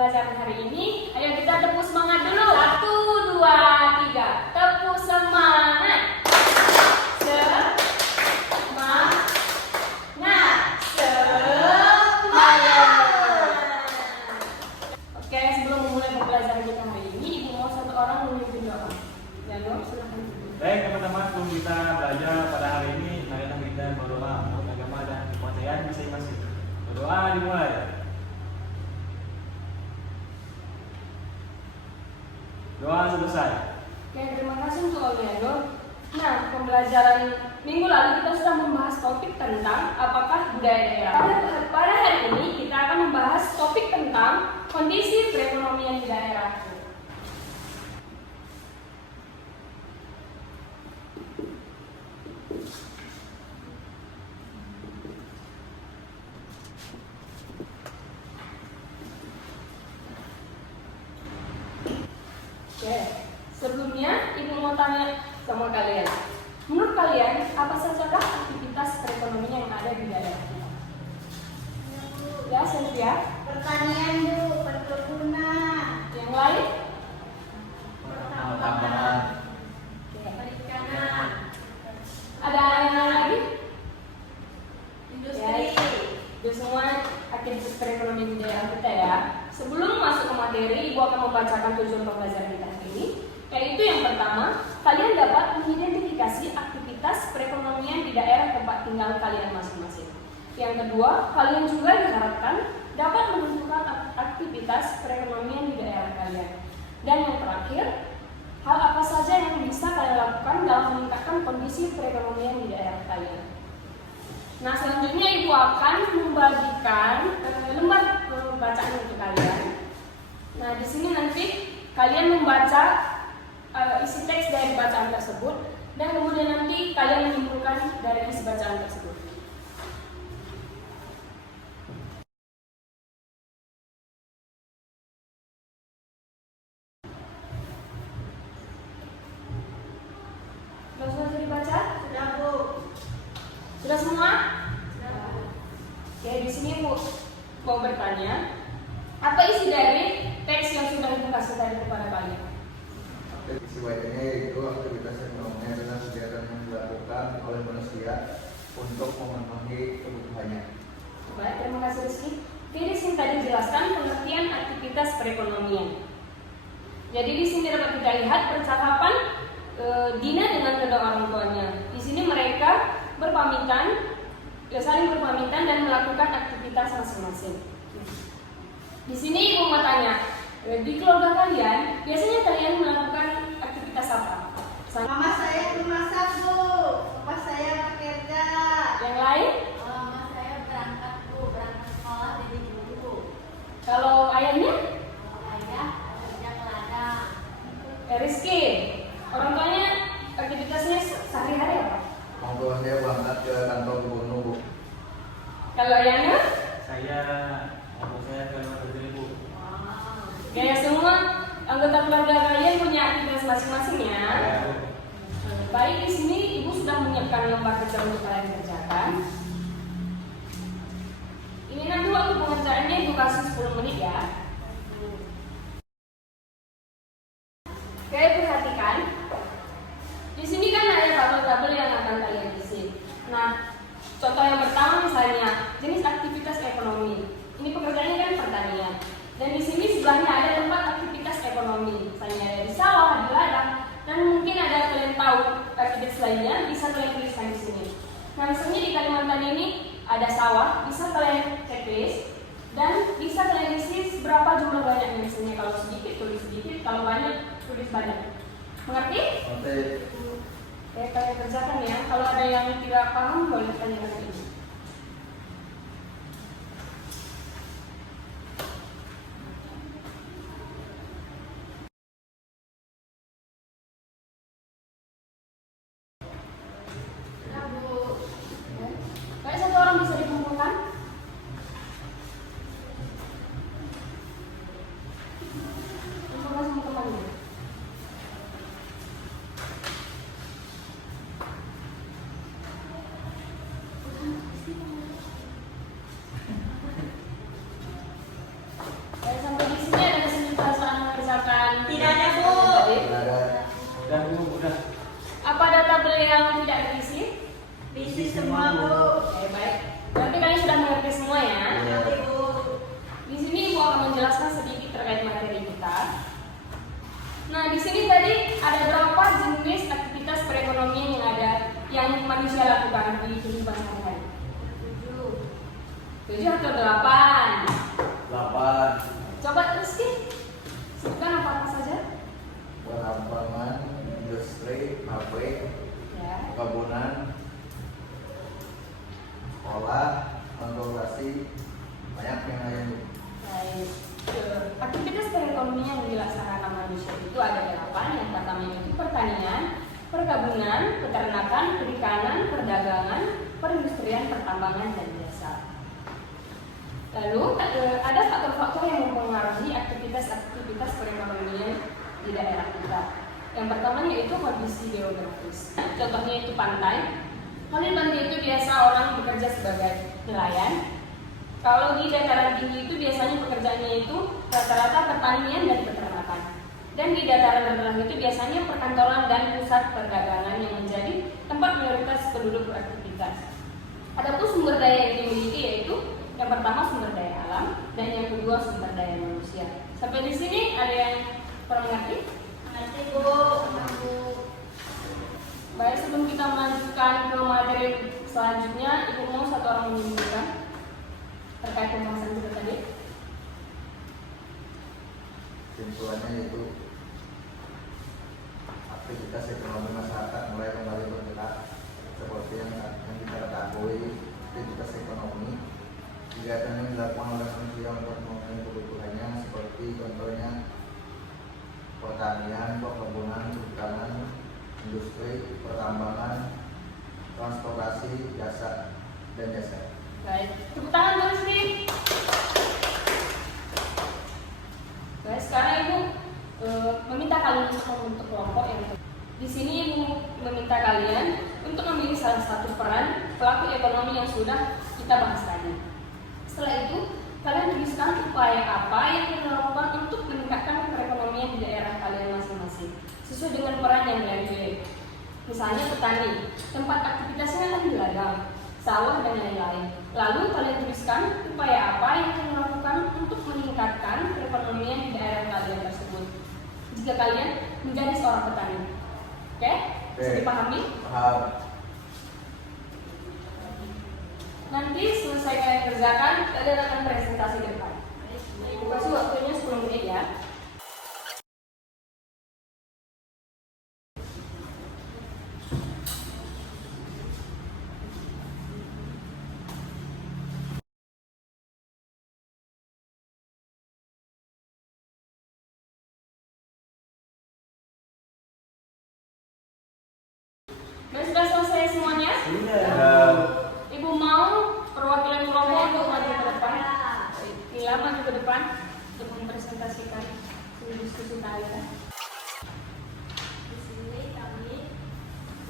pembelajaran hari ini. Ayo kita tepuk semangat dulu. 1, 2, 3. Tepuk semangat. Semangat. Semangat. Oke, sebelum memulai pembelajaran kita hari ini, Ibu mau satu orang memimpin doa. Ya, Dok, silakan. Baik teman-teman, sebelum kita belajar pada hari ini, marilah kita berdoa menurut agama dan kepercayaan masing-masing. Berdoa dimulai. Doa selesai. Oke, terima kasih untuk Oliando. Nah, pembelajaran minggu lalu kita sudah membahas topik tentang apakah budaya daerah. Pada hari ini kita akan membahas topik tentang kondisi perekonomian di daerah. Oke, sebelumnya Ibu mau tanya sama kalian. Menurut kalian, apa saja aktivitas perekonomian yang ada di daerah kita? Ya, Sylvia. Pertanian Bu, perkebunan, Yang lain? pertambangan, Oke. perikanan, Ada yang lain lagi? industri. Itu semua aktivitas perekonomian di daerah kita ya. Sebelum masuk ke materi, Ibu akan membacakan tujuan pembelajaran kita hari ini. Yaitu yang pertama, kalian dapat mengidentifikasi aktivitas perekonomian di daerah tempat tinggal kalian masing-masing. Yang kedua, kalian juga diharapkan dapat menentukan aktivitas perekonomian di daerah kalian. Dan yang terakhir, hal apa saja yang bisa kalian lakukan dalam meningkatkan kondisi perekonomian di daerah kalian. Nah, selanjutnya Ibu akan membagikan lembar bacaan untuk kalian. Nah, di sini nanti kalian membaca isi teks dari bacaan tersebut dan kemudian nanti kalian menyimpulkan dari isi bacaan tersebut. Sudah dibaca? Sudah Bu. Sudah semua? Sudah Bu. Oke, di sini Bu mau bertanya, apa isi dari teks yang sudah Ibu kasih tadi kepada kalian? Aktivitas lainnya yaitu aktivitas ekonomi adalah kegiatan yang dilakukan oleh manusia untuk memenuhi kebutuhannya. Baik, terima kasih Rizky. Oke, di sini tadi jelaskan pengertian aktivitas perekonomian. Jadi di sini dapat kita lihat percakapan Dina dengan kedua orang tuanya. Di sini mereka berpamitan, saling berpamitan dan melakukan aktivitas masing-masing. Di sini Ibu mau tanya, di keluarga kalian biasanya kalian melakukan aktivitas apa? Mama saya memasak Bu, papa saya bekerja. Yang lain? Mama saya berangkat Bu, berangkat sekolah jadi guru. Kalau ayahnya? Ayah kerja ke ladang. Rizky, orang tuanya aktivitasnya sehari-hari apa? Orang tua saya berangkat ke kantor gubernur, Bu. Kalau ayahnya? Orang saya ke luar negeri, Bu. Kayak semua anggota keluarga kalian punya aktivitas masing-masing ya. Baik, di sini Ibu sudah menyiapkan lembar kerja untuk kalian kerjakan. Ini nanti waktu pengerjaannya Ibu kasih 10 menit ya. Oke, perhatikan. Di sini kan ada tabel-tabel yang akan kalian isi. Nah, contoh yang pertama misalnya jenis aktivitas ekonomi. Ini pekerjaannya kan pertanian. Dan di sini sebelahnya ada tempat aktivitas ekonomi. Misalnya ada di sawah, di ladang, dan mungkin ada kalian tahu aktivitas lainnya bisa kalian tuliskan di sini. Nah, misalnya di Kalimantan ini ada sawah, bisa kalian checklist dan bisa kalian isi berapa jumlah banyaknya. Misalnya kalau sedikit tulis sedikit, kalau banyak tulis banyak. Mengerti? Nanti Oke, kalian kerjakan ya. Kalau ada yang tidak paham boleh tanya lagi. Sudah Bu. Kayak satu orang bisa dikumpulkan? Kumpulkan sama temannya. ada yang tidak diisi? Diisi semua, Bu. Oke, baik. Berarti kalian sudah mengerti semua ya? Iya, Bu. Di sini Ibu akan menjelaskan sedikit terkait materi kita. Nah, di sini tadi ada berapa jenis aktivitas perekonomian yang ada yang manusia lakukan di kehidupan sehari-hari? 7 atau 8? 8. Coba Rizky, sebutkan apa saja? Pertambangan, industri, pabrik, Ya. perkebunan, sekolah, transportasi, banyak yang lain. Baik. Aktivitas perekonomian yang dilaksanakan manusia itu ada 8. Yang pertama itu pertanian, perkebunan, peternakan, perikanan, perdagangan, perindustrian, pertambangan, dan jasa. Lalu ada faktor-faktor yang mempengaruhi aktivitas perekonomian di daerah kita. Yang pertama yaitu kondisi geografis. Contohnya itu pantai. Kalau di pantai itu biasa orang bekerja sebagai nelayan. Kalau di dataran tinggi itu biasanya pekerjaannya itu rata-rata pertanian dan peternakan. Dan di dataran rendah itu biasanya perkantoran dan pusat perdagangan yang menjadi tempat mayoritas penduduk beraktivitas. Adapun sumber daya yang dimiliki yaitu yang pertama sumber daya alam dan yang kedua sumber daya manusia. Sampai di sini ada yang kurang mengerti? Mengerti, Bu. Bu. Baik, sebelum kita melanjutkan ke materi selanjutnya, Ibu mau satu orang menyimpulkan terkait pembahasan kita tadi. Kesimpulannya yaitu aktivitas ekonomi masyarakat mulai kembali bergerak seperti yang kita ketahui. Aktivitas ekonomi kegiatan yang dilakukan oleh manusia untuk memenuhi kebutuhannya seperti contohnya pertanian, perkebunan, perikanan, industri, pertambangan, transportasi, jasa, dan jasa. Baik, tepuk tangan dulu sih. Baik, sekarang Ibu meminta kalian untuk membentuk kelompok yang di sini Ibu meminta kalian untuk memilih salah satu peran pelaku ekonomi yang sudah kita bahas tadi. Setelah itu, kalian tuliskan upaya apa yang dilakukan untuk meningkatkan perekonomian di daerah kalian masing-masing sesuai dengan peran yang kalian pilih. Misalnya petani, tempat aktivitasnya kan di ladang, sawah, dan lain-lain. Lalu kalian tuliskan upaya apa yang kalian lakukan untuk meningkatkan perekonomian di daerah kalian tersebut jika kalian menjadi seorang petani. Oke? Bisa dipahami? Paham. Nanti selesai kalian kerjakan, kalian akan presentasi ke depan. Ibu kasih waktunya 10 menit ya. Dan sudah selesai semuanya? Sudah. Ibu mau perwakilan kelompok untuk maju ke depan? Bila maju ke depan untuk mempresentasikan diskusi kalian. Di sini kami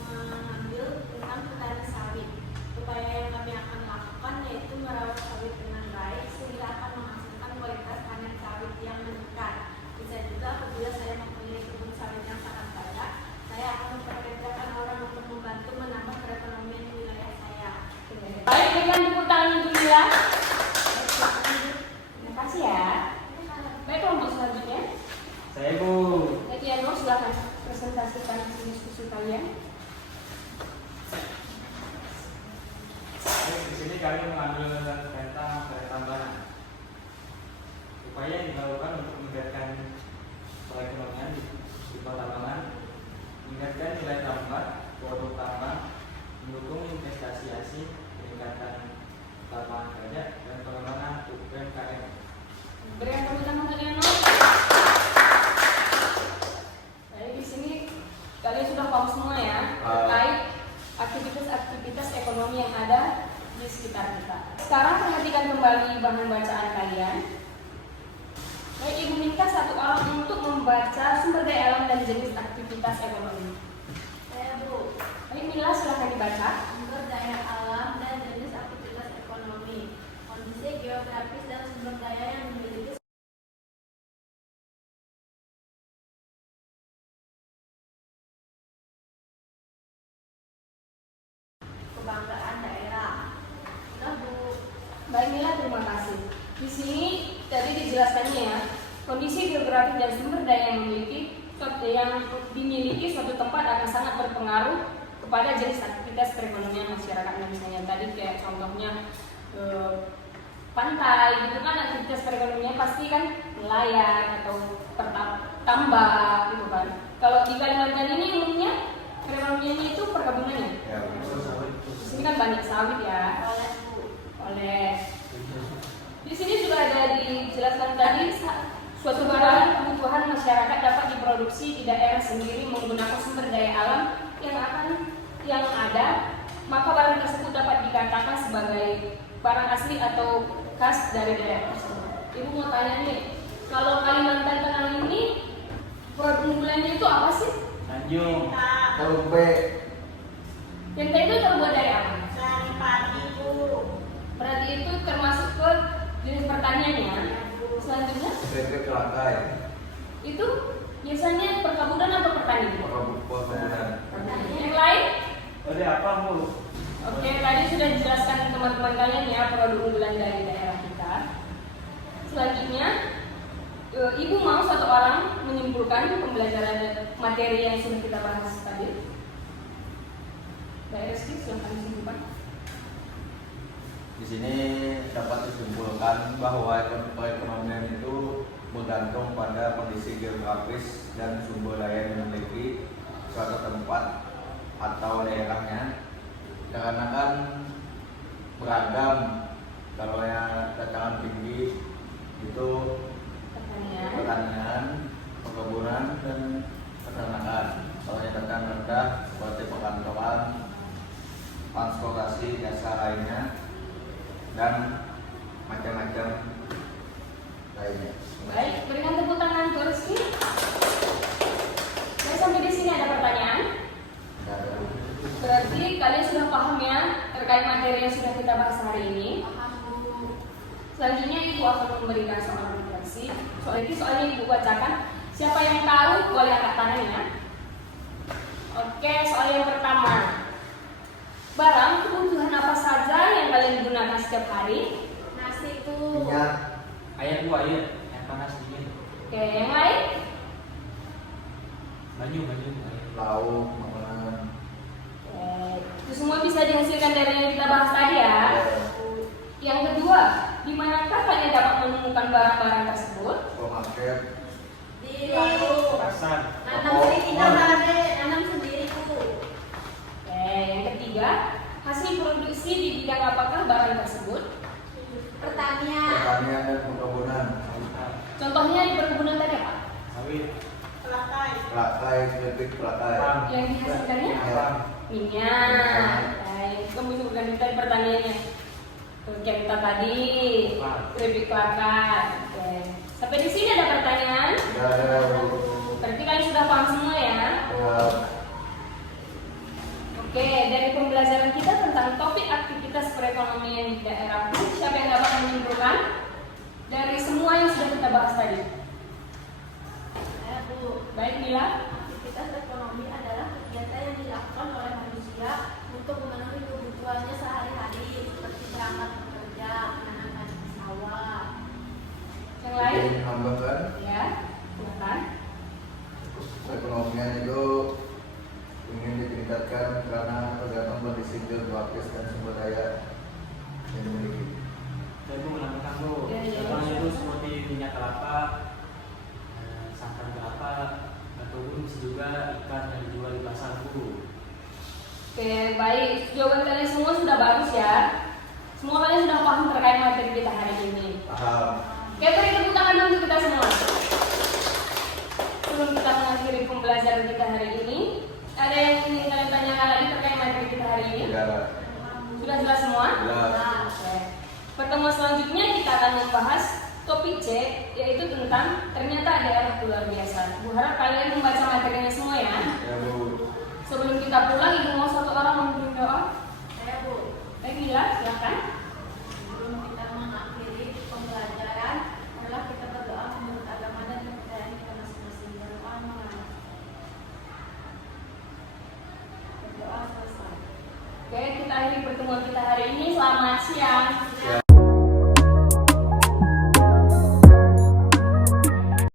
mengambil tentang petani sawit. Upaya yang kami akan lakukan yaitu merawat sawit dengan baik sehingga akan menghasilkan kualitas panen sawit yang meningkat. Bisa juga apabila saya mempunyai kebun sawit yang sangat banyak, saya akan mempekerjakan orang untuk membantu menambah perekonomian di wilayah saya. Baik, berikan tepuk tangan dulu ya. Terima kasih ya. Baik, kelompok selanjutnya. Saya Bu. Jadi Eno silahkan presentasikan diskusi kalian. Baik, di sini kami mengambil tentang pertambangan. Upaya yang dilakukan untuk meningkatkan perekonomian di pertambangan, meningkatkan nilai tambah, produk tambang, mendukung investasi asing, peningkatan lapangan kerja, dan pengembangan UMKM. Berikan tepuk tangan untuk Eno. Baik, di sini kalian sudah paham semua ya terkait aktivitas-aktivitas ekonomi yang ada di sekitar kita. Sekarang perhatikan kembali bahan bacaan kalian. Baik, Ibu minta satu orang untuk membaca sumber daya alam dan jenis aktivitas ekonomi. Saya Bu, Baik, Mila silahkan dibaca. sumber daya alam dan jenis aktivitas ekonomi, kondisi geografis dan sumber daya yang dimiliki kondisi geografis dan sumber daya yang dimiliki suatu tempat akan sangat berpengaruh kepada jenis aktivitas perekonomian masyarakat. Misalnya tadi kayak contohnya pantai, gitu kan aktivitas perekonomian pasti kan nelayan atau tambak gitu kan. Kalau di Kalimantan ini umumnya perekonomiannya itu perkebunannya. Ya, betul. Di sini kan banyak sawit ya. Oleh di sini juga ada dijelaskan tadi suatu barang kebutuhan masyarakat dapat diproduksi di daerah sendiri menggunakan sumber daya alam yang ada, maka barang tersebut dapat dikatakan sebagai barang asli atau khas dari daerah tersebut. Ibu mau tanya nih, kalau Kalimantan Tengah ini produk unggulannya itu apa sih? Tanjung. Kalau B, Yang itu terbuat dari apa? Dari padi, Bu. Berarti itu termasuk ke jenis pertaniannya. Selanjutnya Bebek Lakai, itu biasanya perkebunan atau pertanian? perkebunan. Yang lain? Ada apa, Bu? Oke, tadi sudah dijelaskan teman-teman kalian ya produk unggulan dari daerah kita. Selanjutnya, Ibu mau satu orang menyimpulkan pembelajaran materi yang sudah kita bahas tadi. Daerah sih silahkan disimpulkan. Di sini dapat disimpulkan bahwa perekonomian itu bergantung pada kondisi geografis dan sumber daya yang dimiliki suatu tempat atau daerahnya. Karena kan beragam, kalau yang dataran tinggi itu pertanian, perkebunan, dan peternakan. Kalau yang dataran rendah seperti perkantoran, transportasi, jasa lainnya, dan macam-macam lainnya. Baik, berikan tepuk tangan untuk Rizky. Saya sampai di sini ada pertanyaan. Berarti kalian sudah paham ya terkait materi yang sudah kita bahas hari ini. Paham, Bu. Selanjutnya Ibu akan memberikan soal refleksi. Soal ini soalnya Ibu bacakan. Siapa yang tahu boleh angkat tangannya. Oke, soal yang pertama. Barang kebutuhan apa saja yang kalian gunakan setiap hari? Nasi, Bu. Minyak, Ayam, Bu, ayam. Yang panas dingin. Oke, yang lain? Baju. lauk, makanan. Oke, itu semua bisa dihasilkan dari yang kita bahas tadi ya. Yang kedua, di manakah kalian dapat menemukan barang-barang tersebut? Supermarket, Di warung. Pasar. Nanam sendiri kita ada, nanam sendiri, Bu. Oke, yang ketiga, hasil produksi di bidang apakah barang tersebut? Pertanian. pertanian dan perkebunan. Contohnya di perkebunan tadi apa? Sawit. Pelakai. Lakai, bebek lakai. Yang dihasilkannya? Ya. Minyak. Baik, kamu sebutkan kita di pertaniannya. Kayak kita tadi, keripik kelakar. Oke. Sampai di sini ada pertanyaan. Ada Berarti kalian sudah paham semua ya? Oke, dari pembelajaran kita tentang topik aktivitas perekonomian di daerah, siapa yang dapat menyimpulkan dari semua yang sudah kita bahas tadi? Bu. Baik, Mila. Aktivitas ekonomi adalah kegiatan yang dilakukan oleh manusia untuk memenuhi kebutuhannya sehari-hari seperti berangkat bekerja, menanam sawah. Yang lain? Jadi menambahkan Ya, silakan. perekonomian itu ingin ditingkatkan karena tergantung kondisi geografis dan sumber daya yang dimiliki. Saya itu menambahkan, Bu. Ya, ya. Contohnya itu seperti minyak kelapa, santan kelapa, ataupun bisa juga ikan yang dijual di pasar, Bu. Oke, baik. Jawaban kalian semua sudah bagus ya. Semua kalian sudah paham terkait materi kita hari ini. Paham? Oke, beri tepuk tangan dulu untuk kita semua. Sebelum kita mengakhiri pembelajaran kita hari ini, ada yang ingin kalian tanyakan lagi terkait materi kita hari ini? Tidak. Sudah jelas semua? Jelas. Oke. Pertemuan selanjutnya kita akan membahas topik C, yaitu tentang ternyata daerah luar biasa. Bu harap kalian membaca materinya semua ya. Ya, Bu. Sebelum kita pulang, Ibu mau satu orang memimpin doa. Saya, Bu. Baik, Mila, silakan. Sebelum kita mengakhiri pembelajaran, adalah kita berdoa menurut agama dan kepercayaan kita masing-masing. Berdoa mengalah. Berdoa selesai. Oke, kita akhiri pertemuan kita hari ini. Selamat siang. Ya.